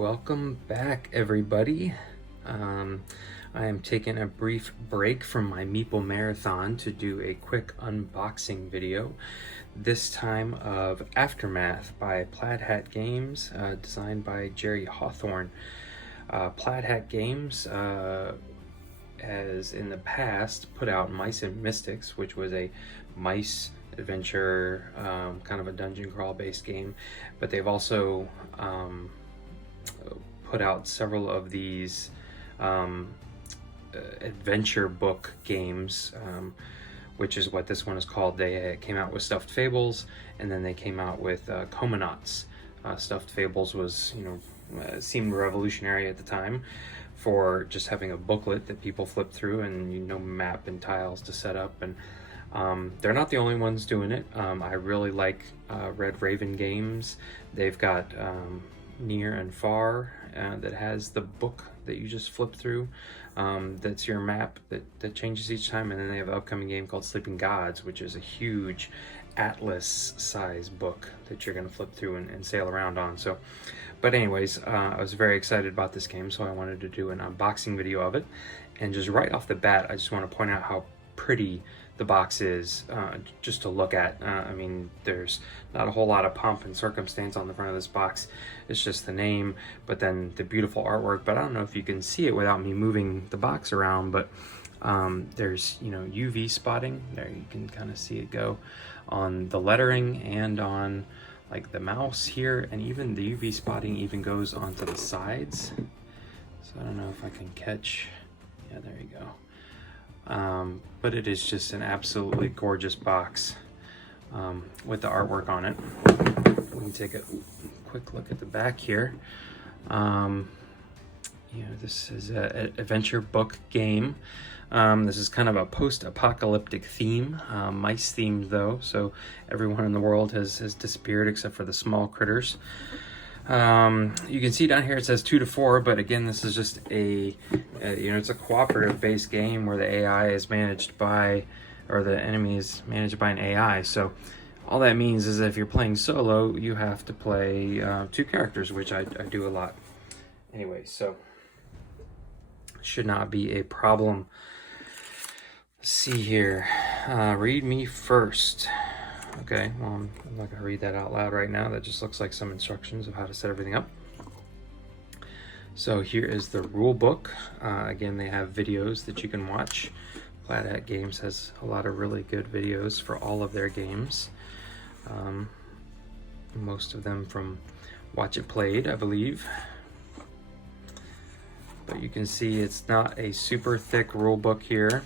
Welcome back, everybody. I am taking a brief break from my Meeple Marathon to do a quick unboxing video, this time of Aftermath by Plaid Hat Games, designed by Jerry Hawthorne. Plaid Hat Games has in the past put out Mice and Mystics, which was a mice adventure, kind of a dungeon crawl based game, but they've also put out several of these adventure book games, which is what this one is called. They came out with Stuffed Fables, and then they came out with Comanauts. Stuffed Fables was, seemed revolutionary at the time for just having a booklet that people flip through and map and tiles to set up. And they're not the only ones doing it. I really like Red Raven Games. They've got Near and Far that has the book that you just flip through. That's your map that changes each time. And then they have an upcoming game called Sleeping Gods, which is a huge atlas size book that you're going to flip through and sail around on. So, but anyways, I was very excited about this game, so I wanted to do an unboxing video of it. And just right off the bat, I just want to point out how pretty the box is, just to look at. I mean, there's not a whole lot of pomp and circumstance on the front of this box. It's just the name, but then the beautiful artwork. But I don't know if you can see it without me moving the box around, but there's UV spotting there. You can kind of see it go on the lettering and on like the mouse here, and even the UV spotting even goes onto the sides. So I don't know if I can catch. Yeah, there you go. But it is just an absolutely gorgeous box with the artwork on it. We can take a quick look at the back here. This is an adventure book game. This is kind of a post-apocalyptic theme, mice themed though, so everyone in the world has disappeared except for the small critters. You can see down here it says 2 to 4, but again, this is just it's a cooperative based game where the AI is managed by, or the enemy is managed by an AI. So all that means is that if you're playing solo, you have to play 2 characters, which I do a lot. Anyway, so should not be a problem. Let's see here. Read me first. Okay, well, I'm not going to read that out loud right now. That just looks like some instructions of how to set everything up. So here is the rule book. Again, they have videos that you can watch. Plaid Hat Games has a lot of really good videos for all of their games. Most of them from Watch It Played, I believe. But you can see it's not a super thick rule book here.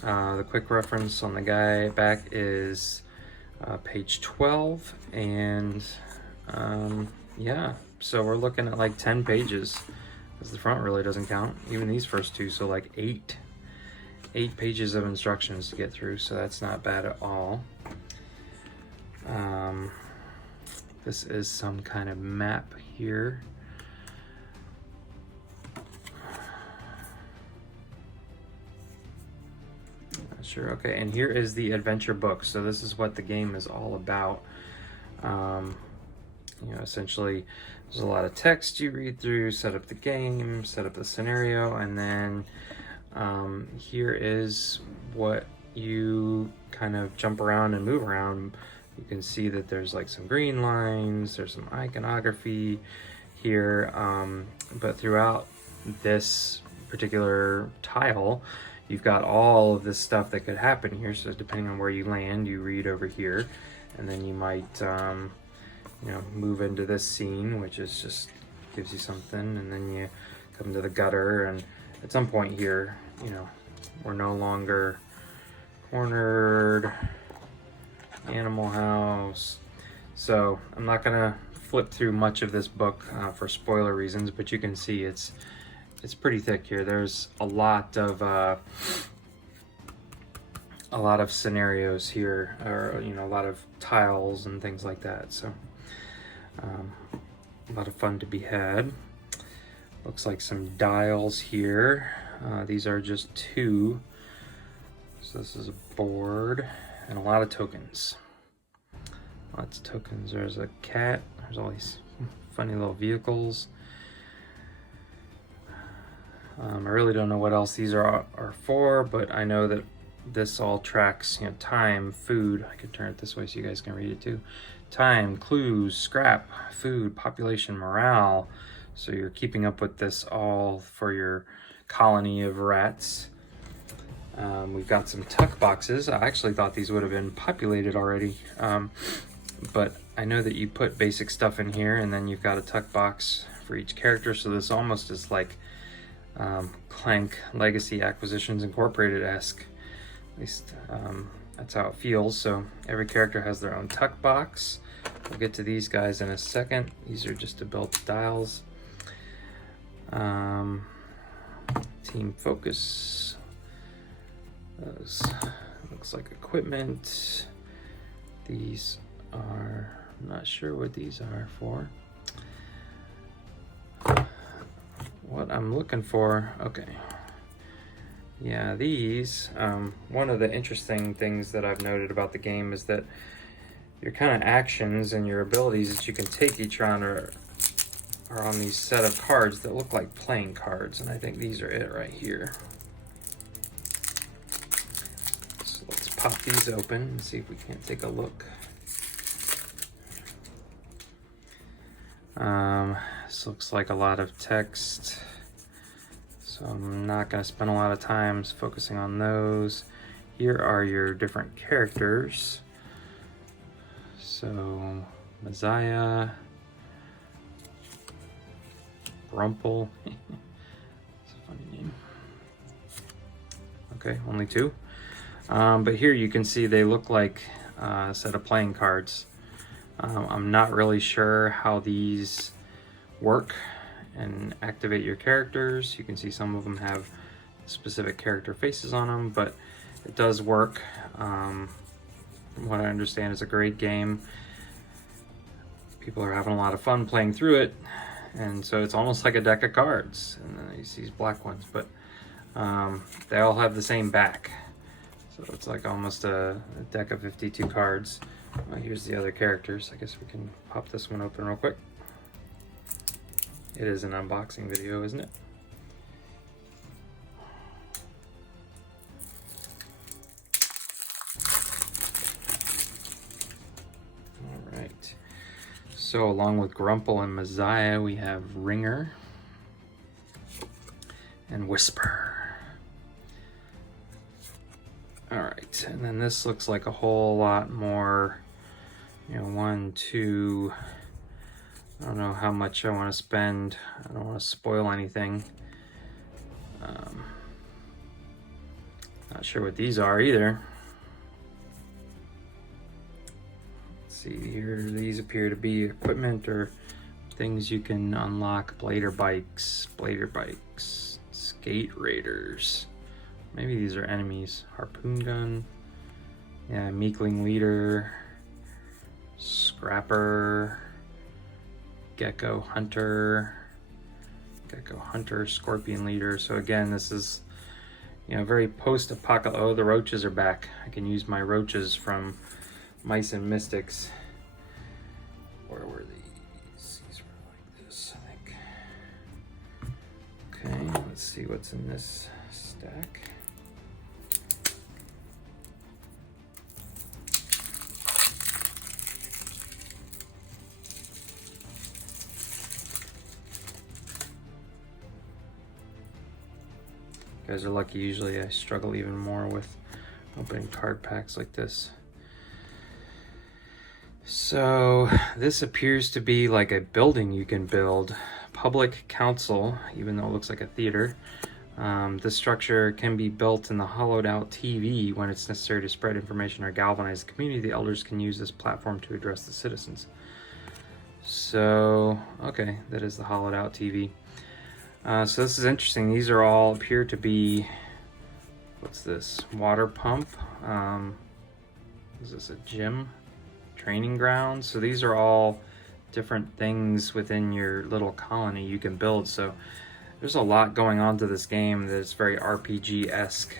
The quick reference on the back is page 12, and yeah, so we're looking at like 10 pages, because the front really doesn't count, even these first two, so like 8 pages of instructions to get through, so that's not bad at all. This is some kind of map here. Sure. Okay, and here is the adventure book. So this is what the game is all about. Essentially, there's a lot of text you read through, set up the game, set up the scenario, and then here is what you kind of jump around and move around. You can see that there's like some green lines, there's some iconography here, but throughout this particular tile, you've got all of this stuff that could happen here. So depending on where you land, you read over here, and then you might, move into this scene, which is just gives you something, and then you come to the gutter, and at some point here, we're no longer cornered. Animal house. So I'm not gonna flip through much of this book for spoiler reasons, but you can see it's pretty thick here. There's a lot of scenarios here, or a lot of tiles and things like that. So a lot of fun to be had. Looks like some dials here. These are just 2. So this is a board and a lot of tokens. Lots of tokens. There's a cat. There's all these funny little vehicles. I really don't know what else these are for, but I know that this all tracks, time, food. I could turn it this way so you guys can read it too. Time, clues, scrap, food, population, morale. So you're keeping up with this all for your colony of rats. We've got some tuck boxes. I actually thought these would have been populated already, but I know that you put basic stuff in here, and then you've got a tuck box for each character. So this almost is like Clank Legacy Acquisitions Incorporated-esque. At least that's how it feels. So every character has their own tuck box. We'll get to these guys in a second. These are just to build the dials. Team focus. Those looks like equipment. These are, I'm not sure what these are for. What I'm looking for, okay. Yeah, these, one of the interesting things that I've noted about the game is that your kind of actions and your abilities that you can take each round are on these set of cards that look like playing cards, and I think these are it right here. So let's pop these open and see if we can't take a look. This looks like a lot of text, so I'm not going to spend a lot of time focusing on those. Here are your different characters. So, Messiah, Grumple, it's a funny name. Okay, only two. But here you can see they look like a set of playing cards. I'm not really sure how these work and activate your characters. You can see some of them have specific character faces on them, but it does work. From what I understand, it's a great game. People are having a lot of fun playing through it, and so it's almost like a deck of cards. And then you see these black ones, but they all have the same back. So it's like almost a deck of 52 cards. Here's the other characters. I guess we can pop this one open real quick. It is an unboxing video, isn't it? All right. So along with Grumple and Messiah, we have Ringer and Whisper. All right, and then this looks like a whole lot more, 1, 2, I don't know how much I want to spend. I don't want to spoil anything. Not sure what these are either. Let's see here, these appear to be equipment or things you can unlock. Blader bikes, skate raiders. Maybe these are enemies. Harpoon gun. Yeah, Meekling leader. Scrapper. Gecko hunter. Scorpion leader. So again, this is, very post-apocalyptic. Oh, the roaches are back. I can use my roaches from Mice and Mystics. Where were these? These were like this, I think. Okay, let's see what's in this stack. You guys are lucky. Usually I struggle even more with opening card packs like this. So this appears to be like a building you can build. Public council, even though it looks like a theater. This structure can be built in the hollowed out TV when it's necessary to spread information or galvanize the community. The elders can use this platform to address the citizens. So, okay, that is the hollowed out TV. So this is interesting. These are all appear to be, what's this? Water pump. Is this a gym? Training ground? So these are all different things within your little colony you can build. So there's a lot going on to this game that's very RPG-esque.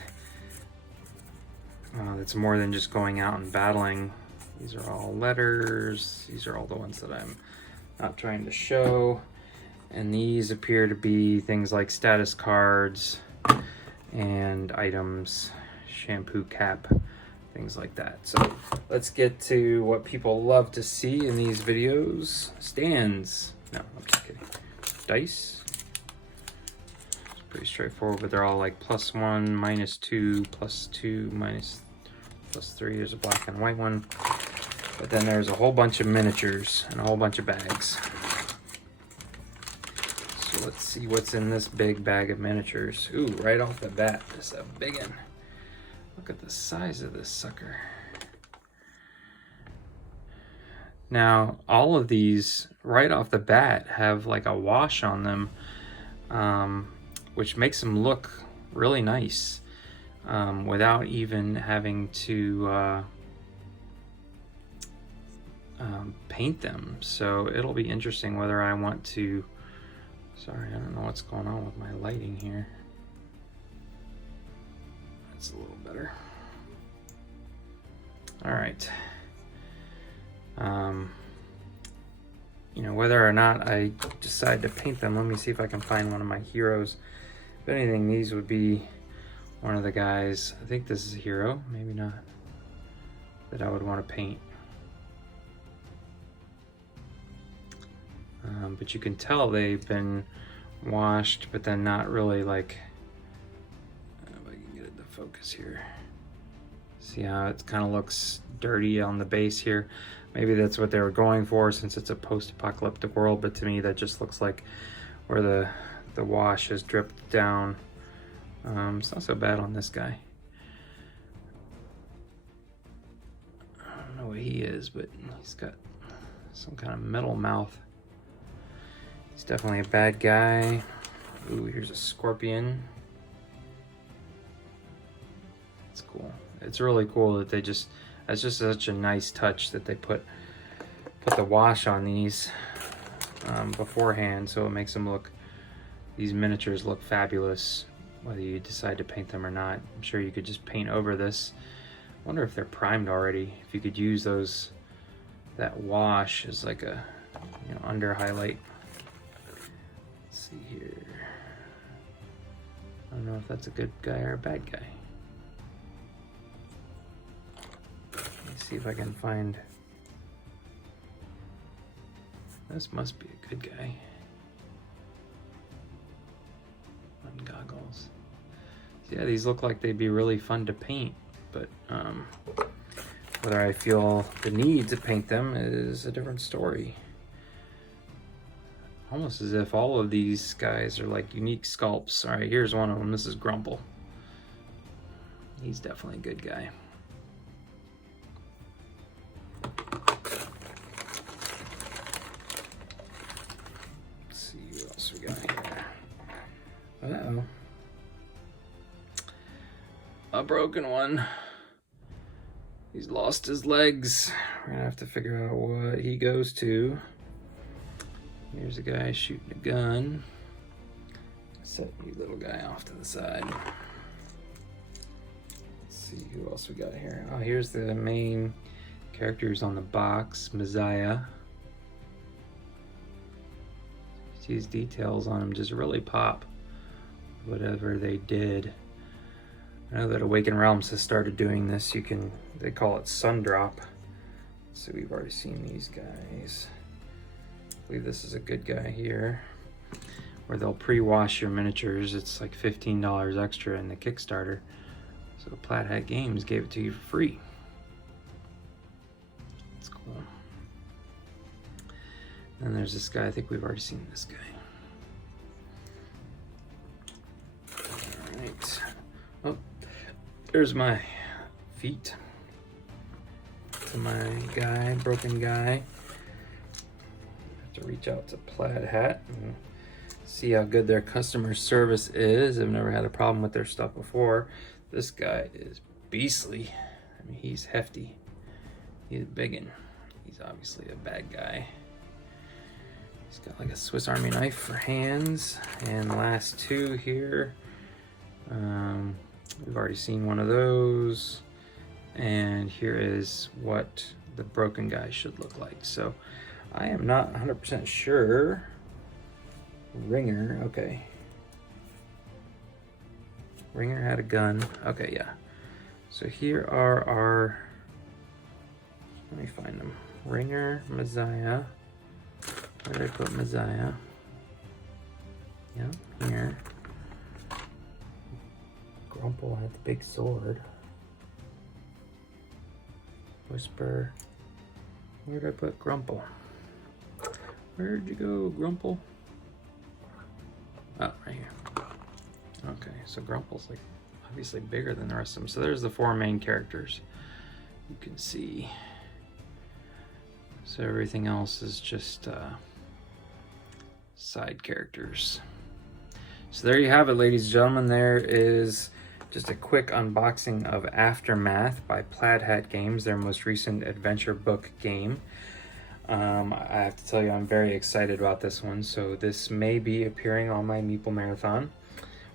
It's more than just going out and battling. These are all letters. These are all the ones that I'm not trying to show. And these appear to be things like status cards and items, shampoo cap, things like that. So let's get to what people love to see in these videos. Stands. No, I'm just kidding. Dice. It's pretty straightforward, but they're all like +1, -2, +2, +3. There's a black and white one. But then there's a whole bunch of miniatures and a whole bunch of bags. So let's see what's in this big bag of miniatures. Ooh, right off the bat, this is a big one. Look at the size of this sucker. Now, all of these, right off the bat, have like a wash on them, which makes them look really nice without even having to paint them. So it'll be interesting whether I want to... Sorry, I don't know what's going on with my lighting here. That's a little better. All right. You know, whether or not I decide to paint them, let me see if I can find one of my heroes. If anything, these would be one of the guys. I think this is a hero, maybe not, that I would want to paint. But you can tell they've been washed, but then not really like, if I can get it to focus here. See how it kind of looks dirty on the base here? Maybe that's what they were going for since it's a post-apocalyptic world, but to me that just looks like where the wash has dripped down. It's not so bad on this guy. I don't know what he is, but he's got some kind of metal mouth. He's definitely a bad guy. Ooh, here's a scorpion. That's cool. It's really cool that they just, that's just such a nice touch that they put the wash on these beforehand, so it makes them look, these miniatures look fabulous, whether you decide to paint them or not. I'm sure you could just paint over this. I wonder if they're primed already, if you could use those, that wash as like a, you know, under highlight. Let's see here. I don't know if that's a good guy or a bad guy. Let's see if I can find. This must be a good guy. On goggles. So yeah, these look like they'd be really fun to paint, but whether I feel the need to paint them is a different story. Almost as if all of these guys are like unique sculpts. All right, here's one of them. This is Grumple. He's definitely a good guy. Let's see what else we got here. Uh-oh. A broken one. He's lost his legs. We're gonna have to figure out what he goes to. Here's a guy shooting a gun. Set you little guy off to the side. Let's see who else we got here. Oh, here's the main characters on the box. Messiah. These details on him just really pop. Whatever they did. I know that Awaken Realms has started doing this. You can, they call it Sundrop. So we've already seen these guys. I believe this is a good guy here, where they'll pre-wash your miniatures. It's like $15 extra in the Kickstarter. So Plaid Hat Games gave it to you for free. That's cool. And there's this guy. I think we've already seen this guy. All right. Oh, there's my feet to my guy, broken guy. To reach out to Plaid Hat and see how good their customer service is. I've never had a problem with their stuff before. This guy is beastly. I mean, he's hefty. He's biggin'. He's obviously a bad guy. He's got like a Swiss Army knife for hands. And the last two here, we've already seen one of those. And here is what the broken guy should look like. So I am not 100% sure Ringer, okay. Ringer had a gun. Okay, yeah. So here are our, let me find them. Ringer, Messiah. Where did I put Messiah? Yeah, here. Grumple had the big sword. Whisper. Where did I put Grumple? Where'd you go, Grumple? Oh, right here. Okay, so Grumple's like obviously bigger than the rest of them. So there's the 4 main characters. You can see. So everything else is just side characters. So there you have it, ladies and gentlemen. There is just a quick unboxing of Aftermath by Plaid Hat Games, their most recent adventure book game. I have to tell you, I'm very excited about this one. So this may be appearing on my Meeple Marathon.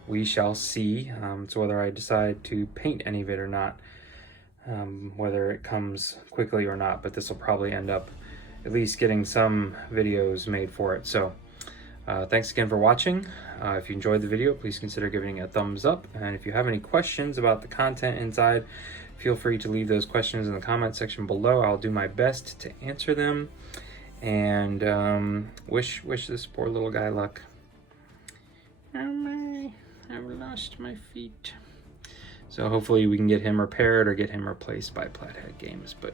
We shall see. It's whether I decide to paint any of it or not, whether it comes quickly or not, but this will probably end up at least getting some videos made for it. So thanks again for watching. If you enjoyed the video, please consider giving it a thumbs up. And if you have any questions about the content inside, feel free to leave those questions in the comment section below. I'll do my best to answer them. And wish this poor little guy luck. Oh, I've lost my feet. So hopefully we can get him repaired or get him replaced by Plaid Hat Games. But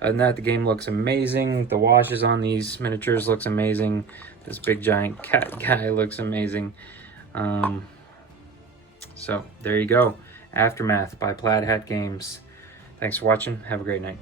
other than that, the game looks amazing. The washes on these miniatures looks amazing. This big giant cat guy looks amazing. So there you go. Aftermath by Plaid Hat Games. Thanks for watching. Have a great night.